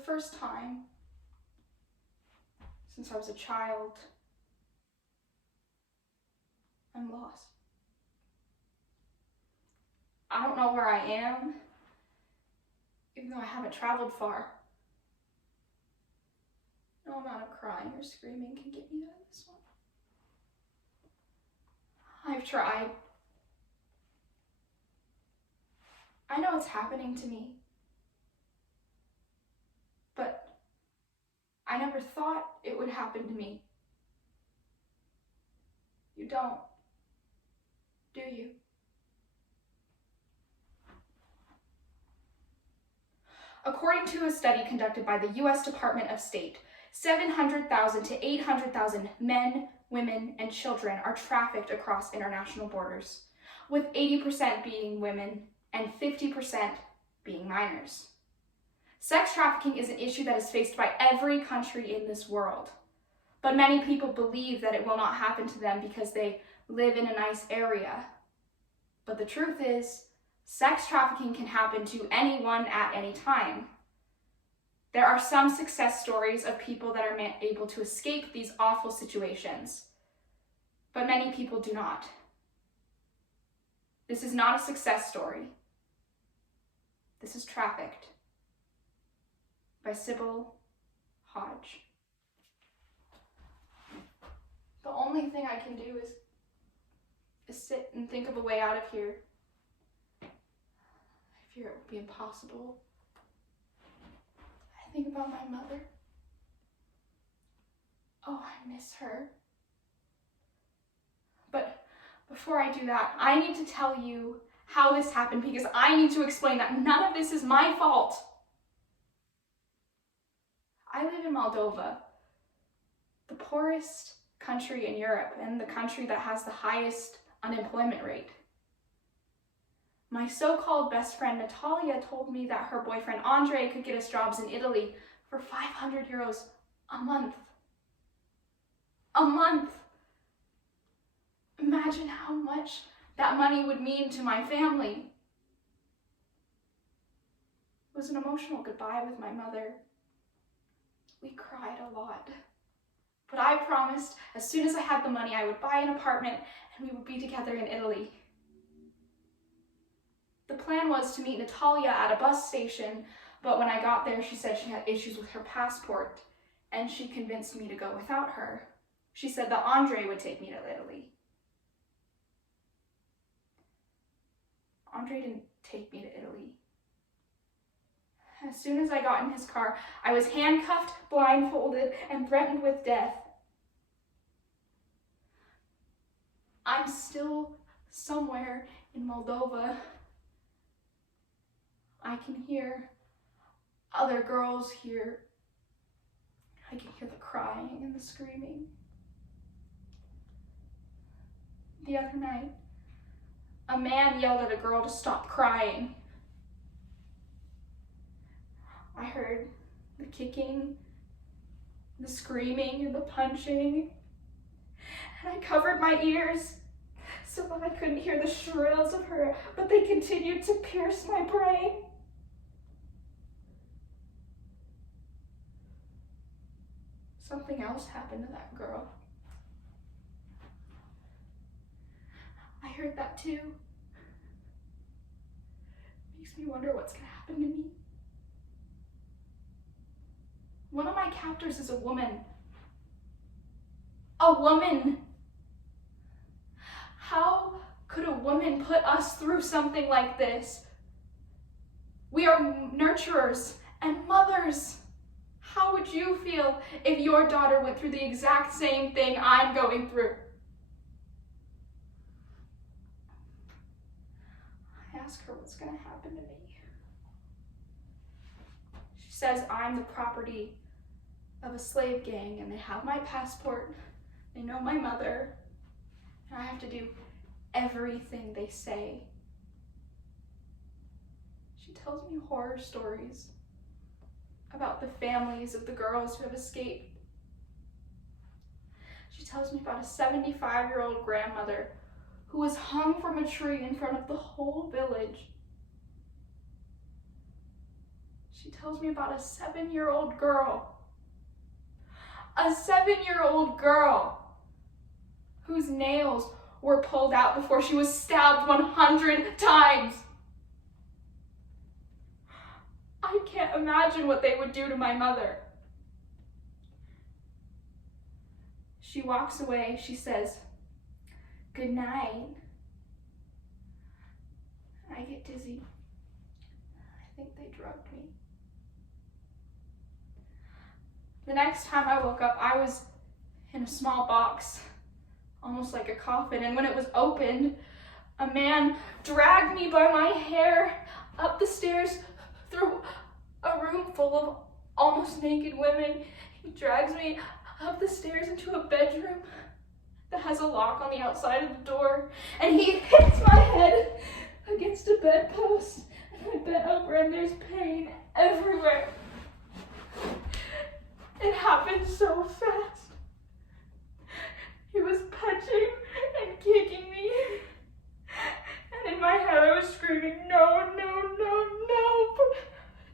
the first time since I was a child, I'm lost. I don't know where I am, even though I haven't traveled far. No amount of crying or screaming can get me out of this one. I've tried. I know it's happening to me, but I never thought it would happen to me. You don't, do you? According to a study conducted by the U.S. Department of State, 700,000 to 800,000 men, women, and children are trafficked across international borders, with 80% being women and 50% being minors. Sex trafficking is an issue that is faced by every country in this world, but many people believe that it will not happen to them because they live in a nice area. But the truth is, sex trafficking can happen to anyone at any time. There are some success stories of people that are able to escape these awful situations, but many people do not. This is not a success story. This is Trafficked by Sible, Hodge. The only thing I can do is sit and think of a way out of here. I fear it will be impossible. I think about my mother. Oh, I miss her. But before I do that, I need to tell you how this happened, because I need to explain that none of this is my fault. I live in Moldova, the poorest country in Europe and the country that has the highest unemployment rate. My so-called best friend Natalia told me that her boyfriend Andre could get us jobs in Italy for 500 euros a month. A month! Imagine how much that money would mean to my family. It was an emotional goodbye with my mother. We cried a lot. But I promised as soon as I had the money, I would buy an apartment and we would be together in Italy. The plan was to meet Natalia at a bus station, but when I got there, she said she had issues with her passport, and she convinced me to go without her. She said that Andre would take me to Italy. Andre didn't take me to Italy. As soon as I got in his car, I was handcuffed, blindfolded, and threatened with death. I'm still somewhere in Moldova. I can hear other girls here. I can hear the crying and the screaming. The other night, a man yelled at a girl to stop crying. I heard the kicking, the screaming, and the punching, and I covered my ears so that I couldn't hear the shrills of her, but they continued to pierce my brain. Something else happened to that girl. I heard that too. Makes me wonder what's gonna happen to me. One of my captors is a woman. A woman! How could a woman put us through something like this? We are nurturers and mothers. How would you feel if your daughter went through the exact same thing I'm going through? I ask her what's going to happen to me. She says I'm the property of a slave gang and they have my passport, they know my mother, and I have to do everything they say. She tells me horror stories about the families of the girls who have escaped. She tells me about a 75-year-old grandmother who was hung from a tree in front of the whole village. She tells me about a 7-year-old girl. A 7-year-old girl whose nails were pulled out before she was stabbed 100 times. I can't imagine what they would do to my mother. She walks away. She says, "Good night." I get dizzy. I think they drugged me. The next time I woke up, I was in a small box, almost like a coffin, and when it was opened, a man dragged me by my hair up the stairs through a room full of almost naked women. He drags me up the stairs into a bedroom that has a lock on the outside of the door, and he hits my head against a bedpost, and I bent over and there's pain everywhere. It happened so fast. He was punching and kicking me, and in my head I was screaming, "No, no, no, no," but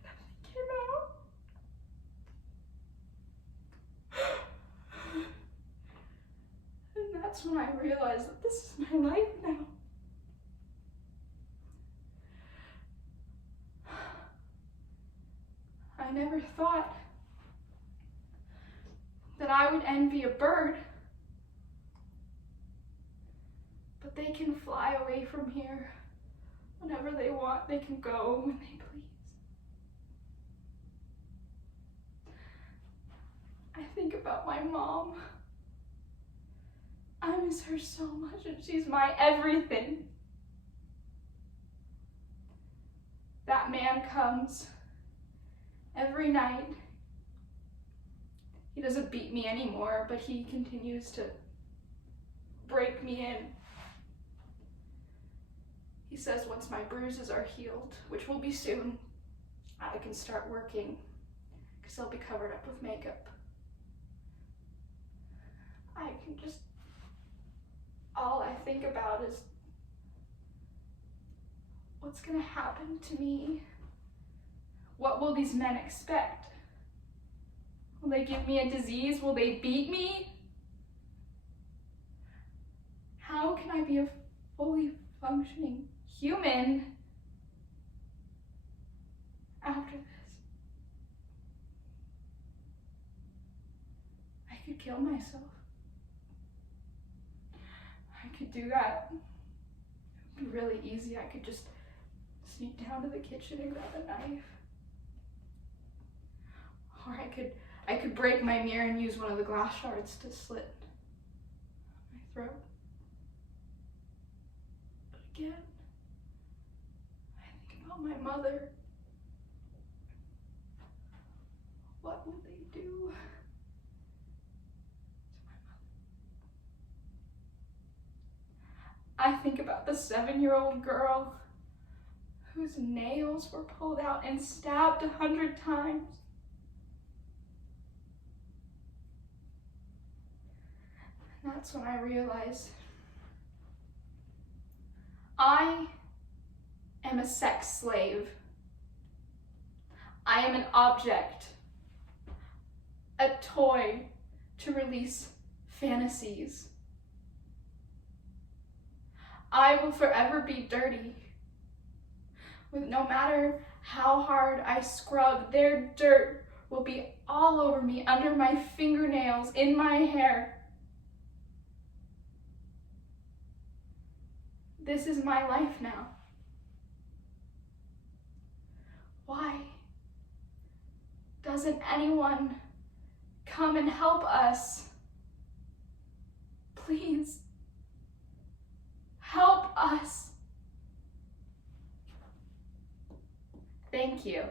nothing came out. And that's when I realized that this is my life now. I never thought that I would envy a bird, but they can fly away from here whenever they want. They can go when they please. I think about my mom. I miss her so much, and she's my everything. That man comes every night. He doesn't beat me anymore, but he continues to break me in. He says once my bruises are healed, which will be soon, I can start working because they'll be covered up with makeup. All I think about is what's gonna happen to me? What will these men expect? Will they give me a disease? Will they beat me? How can I be a fully functioning human after this? I could kill myself. I could do that. It would be really easy. I could just sneak down to the kitchen and grab a knife. Or I could break my mirror and use one of the glass shards to slit my throat. But again, I think about my mother. What would they do to my mother? I think about the 7-year-old girl whose nails were pulled out and stabbed 100 times. And that's when I realized I am a sex slave. I am an object, a toy to release fantasies. I will forever be dirty. With no matter how hard I scrub, their dirt will be all over me, under my fingernails, in my hair. This is my life now. Why doesn't anyone come and help us? Please, help us. Thank you.